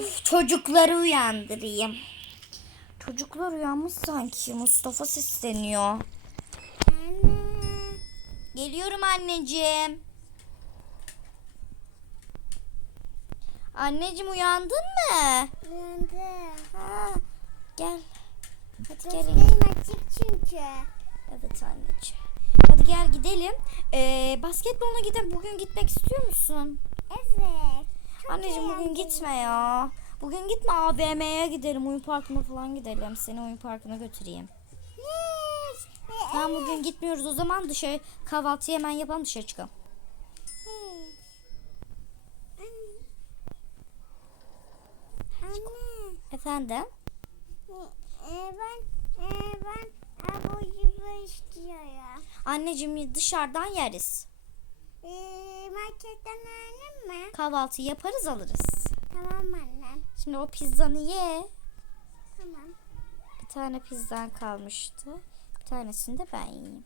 Of çocukları uyandırayım. Çocuklar uyanmış sanki. Mustafa sesleniyor. Anne. Geliyorum anneciğim. Anneciğim uyandın mı? Uyandı. Ha, gel. Hadi gel. Gözlerim açık çünkü. Evet anneciğim. Hadi gel gidelim. Ee, basketboluna gidelim. Bugün gitmek istiyor musun? Evet. Anneciğim bugün gitme ya. Bugün gitme AVM'ye gidelim. Oyun parkına falan gidelim. Seni oyun parkına götüreyim. Ee, Tamam bugün gitmiyoruz o zaman dışarı kahvaltıyı hemen yapalım dışarı çıkalım. Anne. Efendim? Ee, ben ee, ben abur cubur istiyorum. Anneciğim dışarıdan yeriz. Ee, marketten alayım mı? Kahvaltı yaparız alırız. Tamam anne. Şimdi o pizzanı ye. Tamam. Bir tane pizzan kalmıştı. Bir tanesini de ben yiyeyim.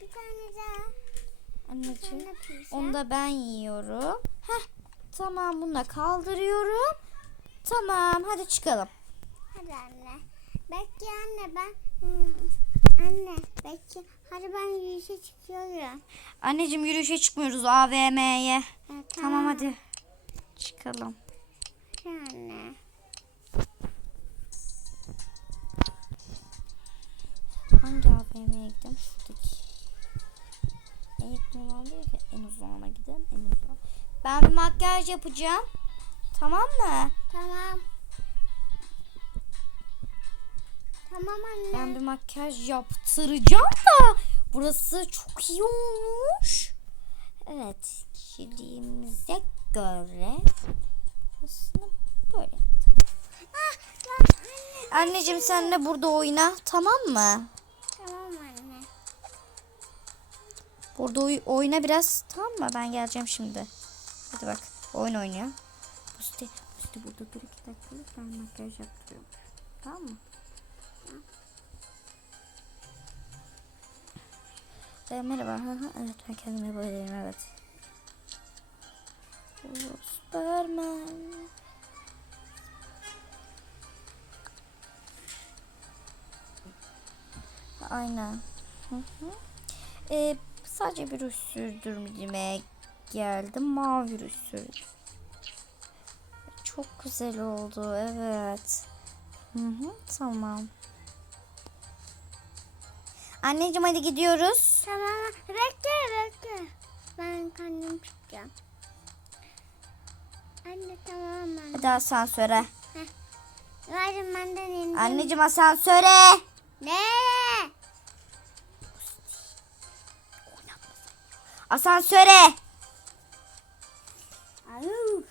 Bir tane daha. Anneciğim tane pizza. onu da ben yiyorum. Heh tamam bunu da kaldırıyorum. Tamam hadi çıkalım. Hadi anne. Bekle anne ben. Hmm, Anne bekle. Hadi ben yürüyüşe çıkıyorum. Anneciğim yürüyüşe çıkmıyoruz AVM'ye. Ha, Tamam hadi çıkalım. Anne. Hangi AVM'ye gidelim? Şuradaki. En yakın olan değil ki. En uzağına gidelim. En uzak. Ben bir makyaj yapacağım. Tamam mı? Tamam. Tamam anne. Ben bir makyaj yaptıracağım da burası çok iyi olmuş. Evet, kişiliğimize göre aslında böyle. Ah, anne. Anneciğim sen de burada oyna, tamam mı? Tamam anne. Burada oy- oyna biraz, tamam mı? Ben geleceğim şimdi. Hadi bak, oyun oynuyor. Musti, Musti burada dur iki dakika. Ben makyaj yaptırıyorum. Tamam mı? Ee, merhaba. Evet ben kendim yapabilirim evet. Superman. Aynen. Hı hı. Ee, sadece bir ruj sürdürmeye geldim. Mavi ruj sürdüm. Çok güzel oldu. Evet. Hı hı, tamam. Anneciğim hadi gidiyoruz. Tamam. Bekle bekle. Ben kendim çıkacağım. Anne tamam anne. Hadi asansöre. Yarın benden indim. Anneciğim asansöre. Ne? Asansöre. Anne.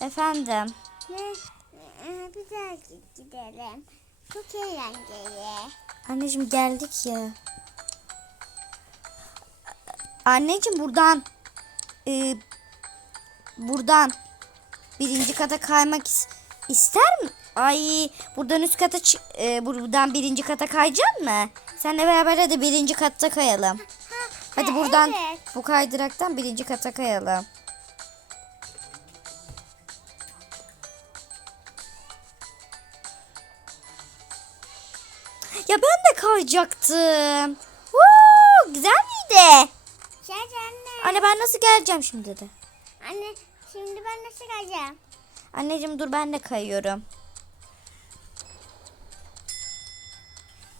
Efendim. Ne? Ee, bir daha gidelim. Çok eğlenceli. Anneciğim geldik ya. Anneciğim buradan e, buradan birinci kata kaymak is- ister mi? Ay buradan üst kata e, buradan birinci kata kayacak mı? Seninle beraber hadi birinci katta kayalım. Hadi ha, buradan evet. bu kaydıraktan birinci kata kayalım. Ya ben de kayacaktım. Woo, güzel miydi? Gel anne. Anne ben nasıl geleceğim şimdi dedi. Anne şimdi ben nasıl geleceğim? Anneciğim dur ben de kayıyorum.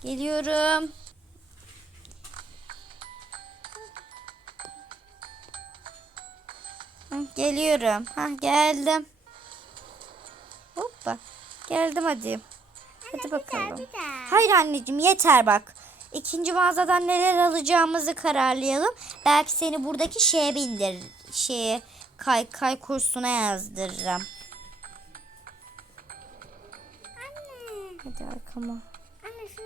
Geliyorum. Geliyorum. Ha geldim. Hoppa. Geldim hadi. Bakalım. Bir daha. Hayır anneciğim yeter bak. İkinci mağazadan neler alacağımızı kararlayalım. Belki seni buradaki şeye bindir. Şeye kay kay kursuna yazdırırım. Anne. Hadi arkama. Anne şu...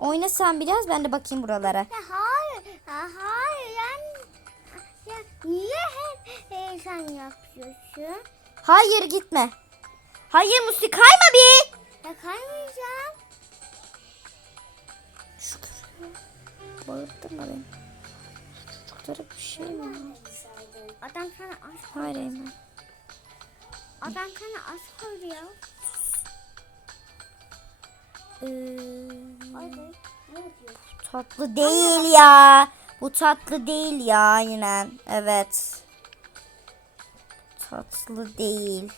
Oyna sen biraz ben de bakayım buralara. Ya hayır. Ya hayır. Ya, ya niye hep sen yapıyorsun? Hayır gitme. Hayır Musti kayma bir. Ya kaymayacağım. Şükür. Bağırttın mı beni? garip bir şey mi? Adam sana aşk Hayır Eymen. Adam sana aşk oluyor. Ee, Hadi. Ne diyorsun? tatlı değil ya. Bu tatlı değil ya aynen. Evet. Tatlı değil.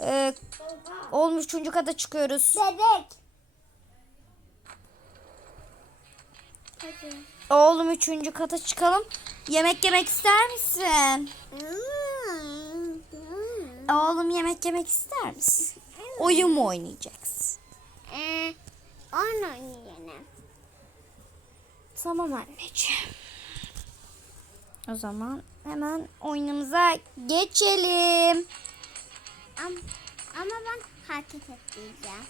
Ee, olmuş üçüncü kata çıkıyoruz. Bebek. Hadi. Oğlum üçüncü kata çıkalım. Yemek yemek ister misin? Oğlum yemek yemek ister misin? Oyun mu oynayacaksın? Ee, onu yine. Tamam anneciğim. O zaman hemen oyunumuza geçelim. Ama, ama ben hareket etmeyeceğim.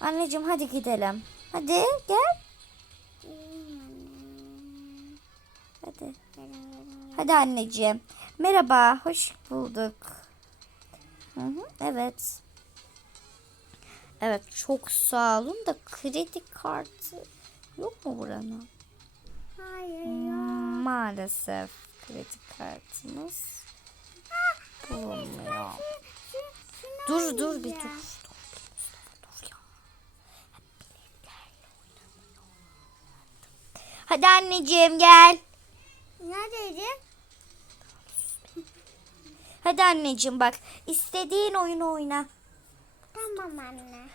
Anneciğim hadi gidelim. Hadi gel. Hadi. Hadi anneciğim. Merhaba, hoş bulduk. Hı hı, evet. Evet, çok sağ olun da kredi kartı yok mu buranın? Hayır Hmm. Maalesef kredi kartımız bulunmuyor. Şunu Dur dur bir dur. ya. Hadi anneciğim gel. Neredeydi? Hadi anneciğim bak. istediğin oyunu oyna. Tamam anne.